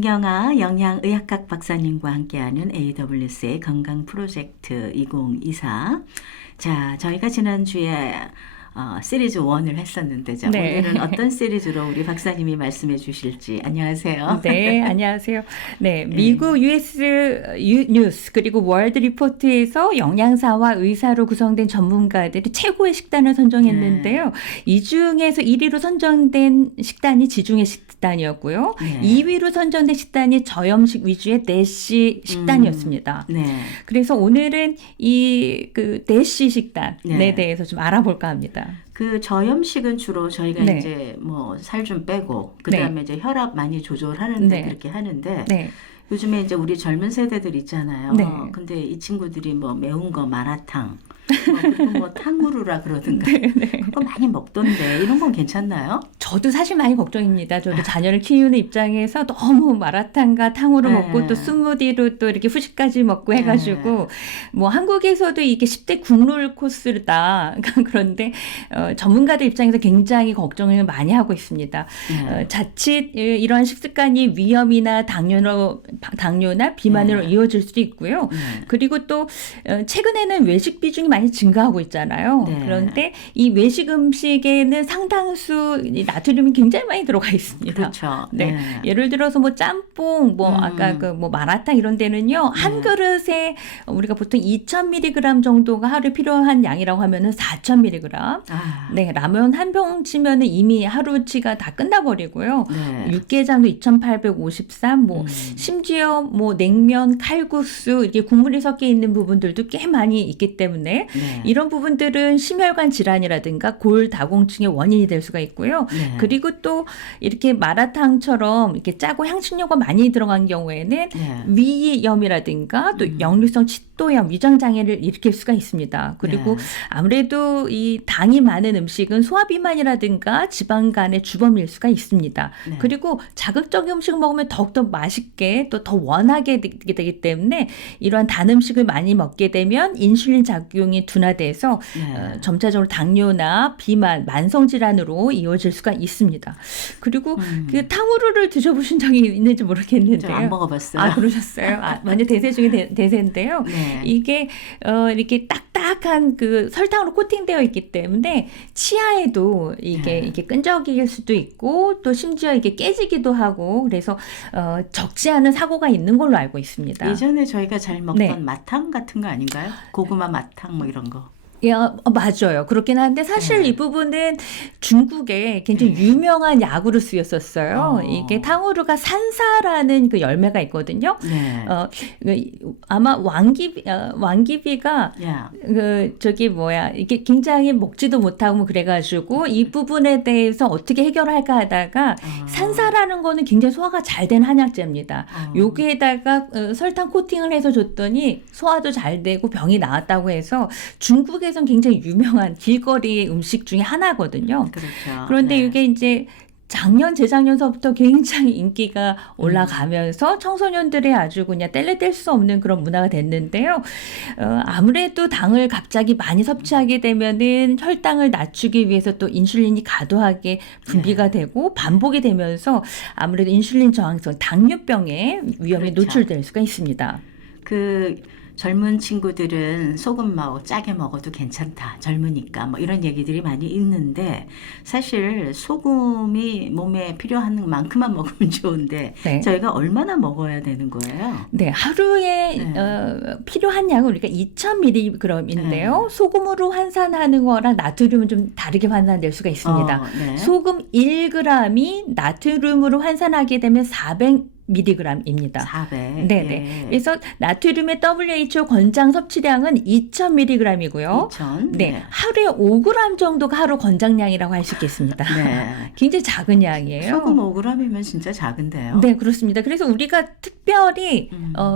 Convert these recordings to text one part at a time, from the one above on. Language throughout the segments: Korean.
김경아 영양의학학 박사님과 함께하는 AWS의 건강 프로젝트 2024. 자, 저희가 지난주에 시리즈 1을 했었는데 네. 오늘은 어떤 시리즈로 우리 박사님이 말씀해 주실지. 안녕하세요. 네, 안녕하세요. 네, 네. 미국 US 뉴스 그리고 월드 리포트에서 영양사와 의사로 구성된 전문가들이 최고의 식단을 선정했는데요. 이 중에서 1위로 선정된 식단이 지중해 식단이었고요. 네. 2위로 선정된 식단이 저염식 위주의 대시 식단이었습니다. 네. 그래서 오늘은 이 대시 식단에 네. 대해서 좀 알아볼까 합니다. 그 저염식은 주로 저희가 네. 이제 뭐 살 좀 빼고 그다음에 이제 혈압 많이 조절하는데 네. 그렇게 하는데 네. 요즘에 이제 우리 젊은 세대들 있잖아요. 네. 근데 이 친구들이 뭐 매운 거 마라탕, 그리고 뭐 탕후루라 그러든가 그거 많이 먹던데 이런 건 괜찮나요? 저도 사실 많이 걱정입니다. 저도 자녀를 키우는 입장에서 너무 마라탕과 탕후루 네. 먹고 또 스무디로 또 이렇게 후식까지 먹고 해가지고 뭐 한국에서도 이게 10대 국룰 코스다. 그런데 전문가들 입장에서 굉장히 걱정을 많이 하고 있습니다. 네. 자칫 이러한 식습관이 위염이나 당뇨나 비만으로 이어질 수도 있고요. 그리고 또 최근에는 외식 비중이 많이 증가하고 있잖아요. 네. 그런데 이 외식 음식에는 상당수 이 나트륨이 굉장히 많이 들어가 있습니다. 그렇죠. 네. 예를 들어서 뭐 짬뽕, 뭐 아까 그 뭐 마라탕 이런 데는요. 한 그릇에 우리가 보통 2,000mg 정도가 하루에 필요한 양이라고 하면은 4,000mg. 네, 라면 한 병치면은 이미 하루치가 다 끝나버리고요. 네. 육개장도 2,853, 뭐 심지어 뭐 냉면, 칼국수 이게 국물이 섞여 있는 부분들도 꽤 많이 있기 때문에 네. 이런 부분들은 심혈관 질환이라든가 골다공증의 원인이 될 수가 있고요. 네. 그리고 또 이렇게 마라탕처럼 이렇게 짜고 향신료가 많이 들어간 경우에는 네. 위염이라든가 또 역류성 치도염, 위장장애를 일으킬 수가 있습니다. 그리고 네. 아무래도 이 당이 많은 음식은 소화비만이라든가 지방간의 주범일 수가 있습니다. 네. 그리고 자극적인 음식을 먹으면 더욱더 맛있게 또 더 원하게 되기 때문에 이러한 단 음식을 많이 먹게 되면 인슐린 작용이 둔화돼서 네. 점차적으로 당뇨나 비만, 만성질환으로 이어질 수가 있습니다. 그리고 그 탕후루를 드셔보신 적이 있는지 모르겠는데요. 저 안 먹어봤어요. 아, 그러셨어요? 완전 대세 중에 대세인데요. 네. 이게 이렇게 딱딱한 그 설탕으로 코팅되어 있기 때문에 치아에도 이게 끈적일 수도 있고 또 심지어 이게 깨지기도 하고 그래서 적지 않은 사고가 있는 걸로 알고 있습니다. 예전에 저희가 잘 먹던 네. 마탕 같은 거 아닌가요? 고구마 마탕 뭐 이런 거. 맞아요. 그렇긴 한데 사실 네. 이 부분은 중국에 굉장히 유명한 약으로 쓰였었어요. 어. 이게 탕후루가 산사라는 그 열매가 있거든요. 네. 아마 왕기비가 야. 이게 굉장히 먹지도 못하고 뭐 그래가지고 이 부분에 대해서 어떻게 해결할까 하다가 산사라는 거는 굉장히 소화가 잘 된 한약재입니다. 여기에다가 설탕 코팅을 해서 줬더니 소화도 잘 되고 병이 나았다고 해서 중국에선 굉장히 유명한 길거리 음식 중에 하나거든요. 그렇죠. 그런데 네. 이게 이제 작년, 재작년서부터 굉장히 인기가 올라가면서 청소년들의 아주 그냥 뗄래 뗄 수 없는 그런 문화가 됐는데요. 아무래도 당을 갑자기 많이 섭취하게 되면은 혈당을 낮추기 위해서 또 인슐린이 과도하게 분비가 되고 반복이 되면서 아무래도 인슐린 저항성, 당뇨병의 위험에 그렇죠. 노출될 수가 있습니다. 그 젊은 친구들은 소금 짜게 먹어도 괜찮다. 젊으니까 뭐 이런 얘기들이 많이 있는데 사실 소금이 몸에 필요한 만큼만 먹으면 좋은데 네. 저희가 얼마나 먹어야 되는 거예요? 네, 하루에 필요한 양은 우리가 2,000mg인데요. 소금으로 환산하는 거랑 나트륨은 좀 다르게 환산될 수가 있습니다. 네. 소금 1g이 나트륨으로 환산하게 되면 400mg입니다. 400. 네네. 예. 그래서 나트륨의 WHO 권장 섭취량은 2,000mg이고요. 2,000. 네, 하루에 5g 정도가 하루 권장량이라고 할 수 있겠습니다. 네. 굉장히 작은 양이에요. 소금 5g이면 진짜 작은데요. 네, 그렇습니다. 그래서 우리가 특별히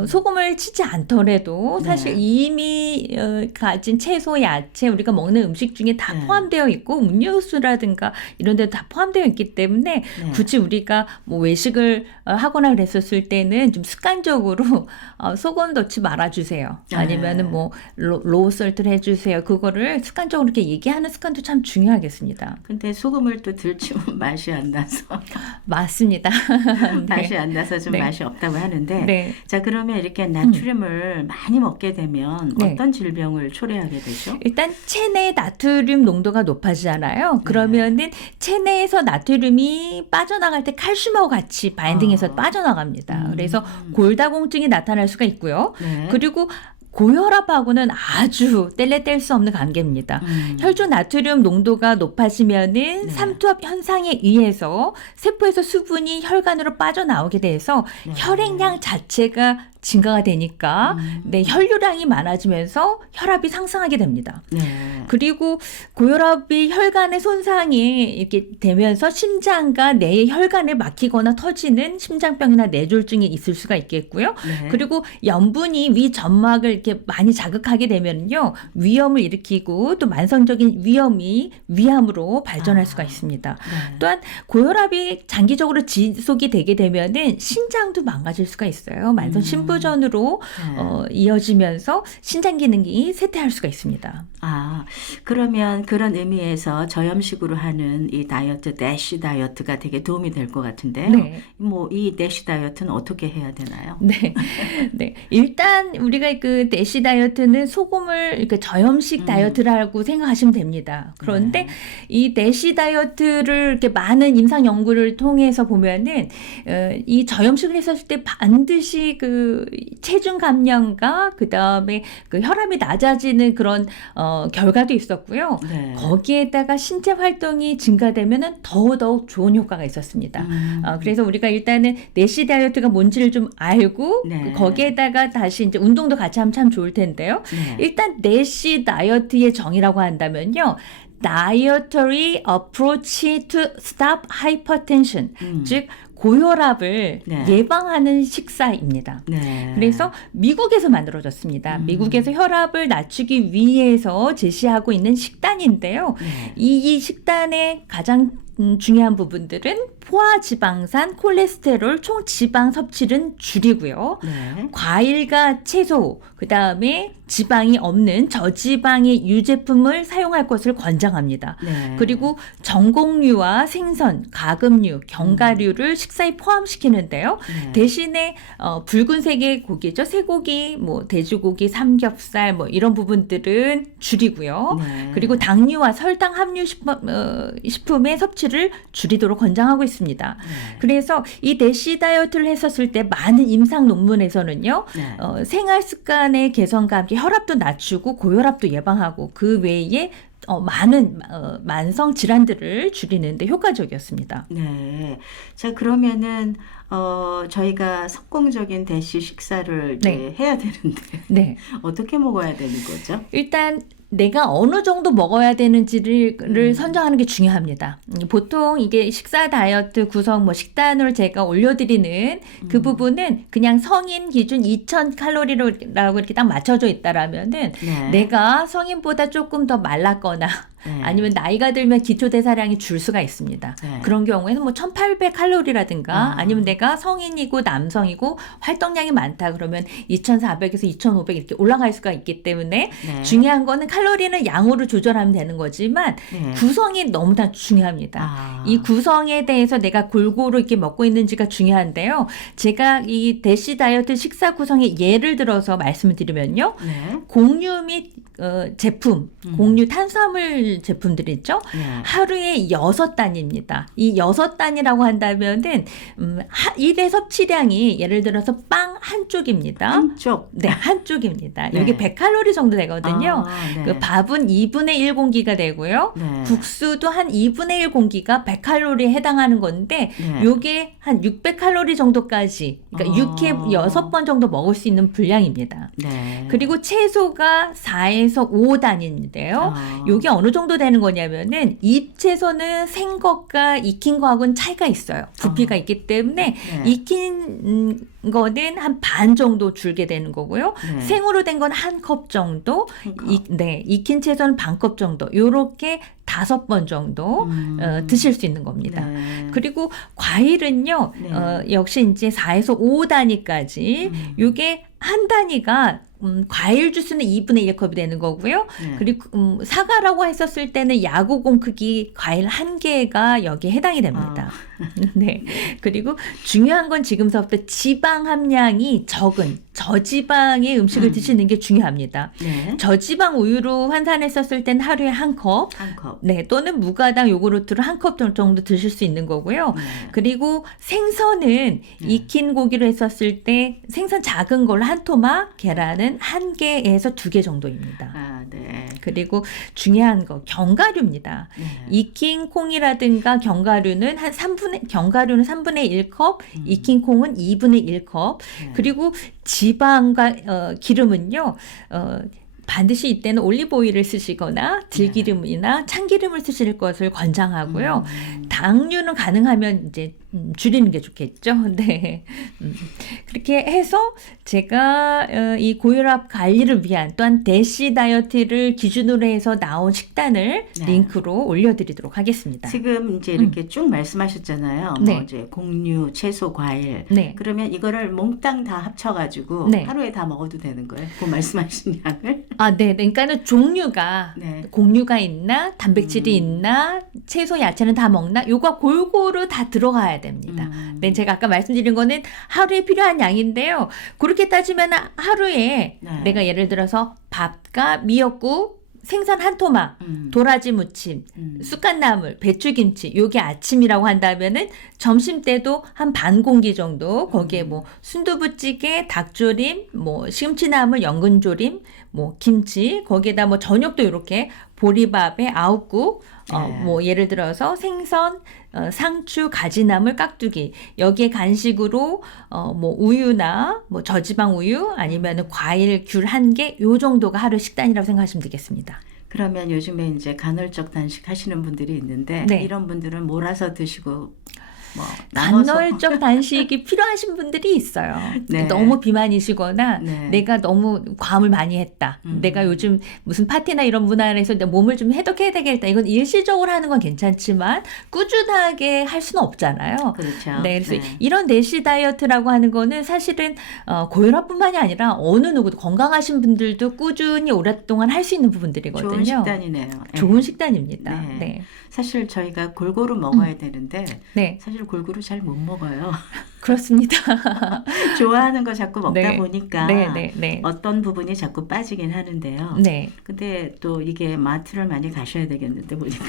소금을 치지 않더라도 사실 이미 가진 채소, 야채 우리가 먹는 음식 중에 다 포함되어 있고 음료수라든가 이런 데도 다 포함되어 있기 때문에 굳이 우리가 뭐 외식을 하거나 됐었을 때는 좀 습관적으로 소금 넣지 말아주세요. 아니면은 뭐 로우 솔트를 해주세요. 그거를 습관적으로 이렇게 얘기하는 습관도 참 중요하겠습니다. 근데 소금을 또 들치면 맛이 안 나서 맞습니다. 맛이 안 나서 좀 네. 맛이 없다고 하는데 네. 자 그러면 이렇게 나트륨을 많이 먹게 되면 네. 어떤 질병을 초래하게 되죠? 일단 체내 나트륨 농도가 높아지잖아요. 그러면은 체내에서 나트륨이 빠져나갈 때 칼슘하고 같이 바인딩해서 빠져나갑니다. 그래서 골다공증이 나타날 수가 있고요. 네. 그리고 고혈압하고는 아주 뗄래 뗄 수 없는 관계입니다. 혈중 나트륨 농도가 높아지면은 삼투압 현상에 의해서 세포에서 수분이 혈관으로 빠져나오게 돼서 혈액량 자체가 증가가 되니까 혈류량이 많아지면서 혈압이 상승하게 됩니다. 네. 그리고 고혈압이 혈관의 손상이 이렇게 되면서 심장과 뇌의 혈관에 막히거나 터지는 심장병이나 뇌졸중이 있을 수가 있겠고요. 네. 그리고 염분이 위 점막을 이렇게 많이 자극하게 되면요, 위염을 일으키고 또 만성적인 위암으로 발전할 수가 있습니다. 네. 또한 고혈압이 장기적으로 지속이 되게 되면은 신장도 망가질 수가 있어요. 만성 신부전으로 이어지면서 신장 기능이 쇠퇴할 수가 있습니다. 아, 그러면 그런 의미에서 저염식으로 하는 이 다이어트, 대시 다이어트가 되게 도움이 될 것 같은데요. 네. 뭐 이 대시 다이어트는 어떻게 해야 되나요? 네. 네. 일단 우리가 그 대시 다이어트는 소금을 이렇게 저염식 다이어트라고 생각하시면 됩니다. 그런데 이 대시 다이어트를 이렇게 많은 임상 연구를 통해서 보면은 이 저염식을 했었을 때 반드시 그 체중 감량과 그다음에 그 혈압이 낮아지는 그런 결과도 있었고요. 네. 거기에다가 신체 활동이 증가되면은 더더욱 좋은 효과가 있었습니다. 그래서 우리가 일단은 대시 다이어트가 뭔지를 좀 알고 네. 거기에다가 다시 이제 운동도 같이 하면 참 좋을 텐데요. 네. 일단 대시 다이어트의 정의라고 한다면요. Dietary approach to stop hypertension. 즉 고혈압을 네. 예방하는 식사입니다. 네. 그래서 미국에서 만들어졌습니다. 미국에서 혈압을 낮추기 위해서 제시하고 있는 식단인데요. 네. 이 식단의 가장 중요한 부분들은 포화지방산, 콜레스테롤, 총 지방 섭취는 줄이고요. 네. 과일과 채소, 그 다음에 지방이 없는 저지방의 유제품을 사용할 것을 권장합니다. 네. 그리고 전곡류와 생선, 가금류, 견과류를 식사에 포함시키는데요. 네. 대신에 붉은색의 고기죠. 쇠고기, 뭐 돼지고기, 삼겹살, 뭐 이런 부분들은 줄이고요. 네. 그리고 당류와 설탕 함유 식품의 섭취를 줄이도록 권장하고 있습니다. 그래서 이 대시 다이어트를 했었을 때 많은 임상 논문에서는요. 네. 생활 습관의 개선과 함께 혈압도 낮추고 고혈압도 예방하고 그 외에 많은 만성 질환들을 줄이는 데 효과적이었습니다. 네. 자, 그러면은 저희가 성공적인 대시 식사를 이제 네. 해야 되는데 네. 어떻게 먹어야 되는 거죠? 일단 내가 어느 정도 먹어야 되는지를 선정하는 게 중요합니다. 보통 이게 식사 다이어트 구성 식단을 제가 올려드리는 그 부분은 그냥 성인 기준 2000칼로리라고 이렇게 딱 맞춰져 있다라면은 네. 내가 성인보다 조금 더 말랐거나 네. 아니면 나이가 들면 기초대사량이 줄 수가 있습니다. 네. 그런 경우에는 1800칼로리라든가 아니면 내가 성인이고 남성이고 활동량이 많다 그러면 2400에서 2500 이렇게 올라갈 수가 있기 때문에 네. 중요한 거는 칼로리는 양으로 조절하면 되는 거지만 네. 구성이 너무나 중요합니다. 아. 이 구성에 대해서 내가 골고루 이렇게 먹고 있는지가 중요한데요. 제가 이 대시 다이어트 식사 구성의 예를 들어서 말씀을 드리면요. 네. 곡류 및 제품, 곡류 탄수화물 제품들 있죠? 네. 하루에 6단입니다. 이 6단이라고 한다면은 일의 섭취량이 예를 들어서 빵 한 쪽입니다. 한쪽. 네, 한 쪽입니다. 네. 여기 100칼로리 정도 되거든요. 아, 네. 그 밥은 2분의 1 공기가 되고요. 네. 국수도 한 2분의 1 공기가 100칼로리에 해당하는 건데 네. 요게 한 600칼로리 정도까지 그러니까 아. 6회 6번 정도 먹을 수 있는 분량입니다. 네. 그리고 채소가 4에서 5단인데요. 아. 요게 어느 정도 되는 거냐면은 잎채소는 생것과 익힌 거하고는 차이가 있어요. 부피가 있기 때문에 네. 익힌 거는 한 반 정도 줄게 되는 거고요. 네. 생으로 된 건 한 컵 정도, 한 컵. 익힌 채소는 반 컵 정도. 요렇게 5번 정도 드실 수 있는 겁니다. 네. 그리고 과일은요, 네. 역시 이제 4에서 5단위까지, 요게 한 단위가 과일 주스는 2분의 1컵이 되는 거고요. 네. 그리고 사과라고 했었을 때는 야구공 크기 과일 1개가 여기에 해당이 됩니다. 네. 그리고 중요한 건 지금서부터 지방 함량이 적은 저지방의 음식을 드시는 게 중요합니다. 네. 저지방 우유로 환산했었을 때는 하루에 1컵, 한 컵. 네, 또는 무가당 요구르트로 1컵 정도 드실 수 있는 거고요. 네. 그리고 생선은 익힌 고기로 했었을 때 생선 작은 걸로 1토막, 계란은 1개에서 2개 정도입니다. 아, 네. 그리고 중요한 거 견과류입니다. 네. 익힌 콩이라든가 견과류는 견과류는 3분의 1컵, 익힌 콩은 2분의 1컵. 네. 그리고 지방과 기름은요. 반드시 이때는 올리브 오일을 쓰시거나 들기름이나 참기름을 쓰실 것을 권장하고요. 당류는 가능하면 이제 줄이는 게 좋겠죠. 네. 그렇게 해서 제가 이 고혈압 관리를 위한 또한 대시 다이어트를 기준으로 해서 나온 식단을 네. 링크로 올려드리도록 하겠습니다. 지금 이제 이렇게 쭉 말씀하셨잖아요. 네. 뭐 이제 곡류, 채소, 과일. 네. 그러면 이거를 몽땅 다 합쳐가지고 네. 하루에 다 먹어도 되는 거예요? 그 말씀하신 양을? 아, 네. 그러니까는 종류가 네. 곡류가 있나, 단백질이 있나, 채소, 야채는 다 먹나, 요거 골고루 다 들어가야 됩니다. 네, 제가 아까 말씀드린 거는 하루에 필요한 양인데요. 그렇게 따지면 하루에 네. 내가 예를 들어서 밥과 미역국, 생선 1토막, 도라지 무침, 쑥갓나물, 배추김치, 요게 아침이라고 한다면은 점심 때도 한 반 공기 정도 거기에 뭐 순두부찌개, 닭조림, 뭐 시금치나물, 연근조림, 뭐 김치, 거기에다 뭐 저녁도 이렇게 보리밥에 아욱국, 뭐 예를 들어서 생선, 상추, 가지나물, 깍두기 여기에 간식으로 뭐 우유나 뭐 저지방 우유 아니면 과일 귤 1개 요 정도가 하루 식단이라고 생각하시면 되겠습니다. 그러면 요즘에 이제 간헐적 단식 하시는 분들이 있는데 네. 이런 분들은 몰아서 드시고 뭐 나눠서 간헐적 단식이 필요하신 분들이 있어요. 네. 너무 비만이시거나 네. 내가 너무 과음을 많이 했다. 내가 요즘 무슨 파티나 이런 문화에서 내 몸을 좀 해독해야 되겠다. 이건 일시적으로 하는 건 괜찮지만 꾸준하게 할 수는 없잖아요. 그렇죠. 네, 그래서 네. 이런 대시 다이어트라고 하는 거는 사실은 고혈압뿐만이 아니라 어느 누구도 건강하신 분들도 꾸준히 오랫동안 할 수 있는 부분들이거든요. 좋은 식단이네요. 네. 좋은 식단입니다. 네. 네. 사실 저희가 골고루 먹어야 되는데 네, 사실 골고루 잘 못 먹어요. 그렇습니다. 좋아하는 거 자꾸 먹다 네. 보니까 네, 네, 네. 어떤 부분이 자꾸 빠지긴 하는데요. 네. 근데 또 이게 마트를 많이 가셔야 되겠는데 보니까.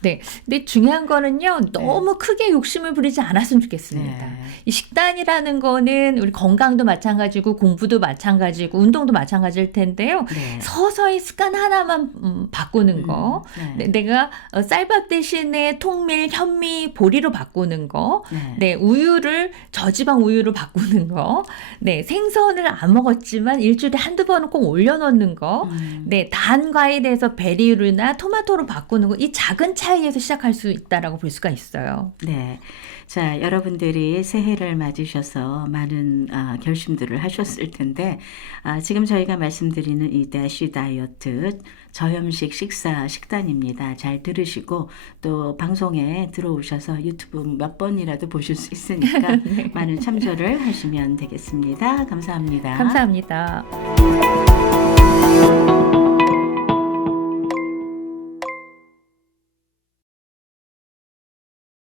네. 근데 중요한 거는요, 너무 크게 욕심을 부리지 않았으면 좋겠습니다. 네. 이 식단이라는 거는 우리 건강도 마찬가지고 공부도 마찬가지고 운동도 마찬가지일 텐데요. 네. 서서히 습관 하나만 바꾸는 거. 네. 내가 쌀밥 대신에 통밀, 현미, 보리로 바꾸는 거. 네. 네, 우유를 저지방 우유로 바꾸는 거. 네, 생선을 안 먹었지만 일주일에 1~2번은 꼭 올려 넣는 거. 네, 단 과일에서 베리류나 토마토로 바꾸는 거. 이 작은 차이에서 시작할 수 있다라고 볼 수가 있어요. 네. 자, 여러분들이 새해를 맞으셔서 많은 결심들을 하셨을 텐데 지금 저희가 말씀드리는 이 대시 다이어트 저염식 식사 식단입니다. 잘 들으시고 또 방송에 들어오셔서 유튜브 몇 번이라도 보실 수 있으니까 네. 많은 참조를 하시면 되겠습니다. 감사합니다. 감사합니다.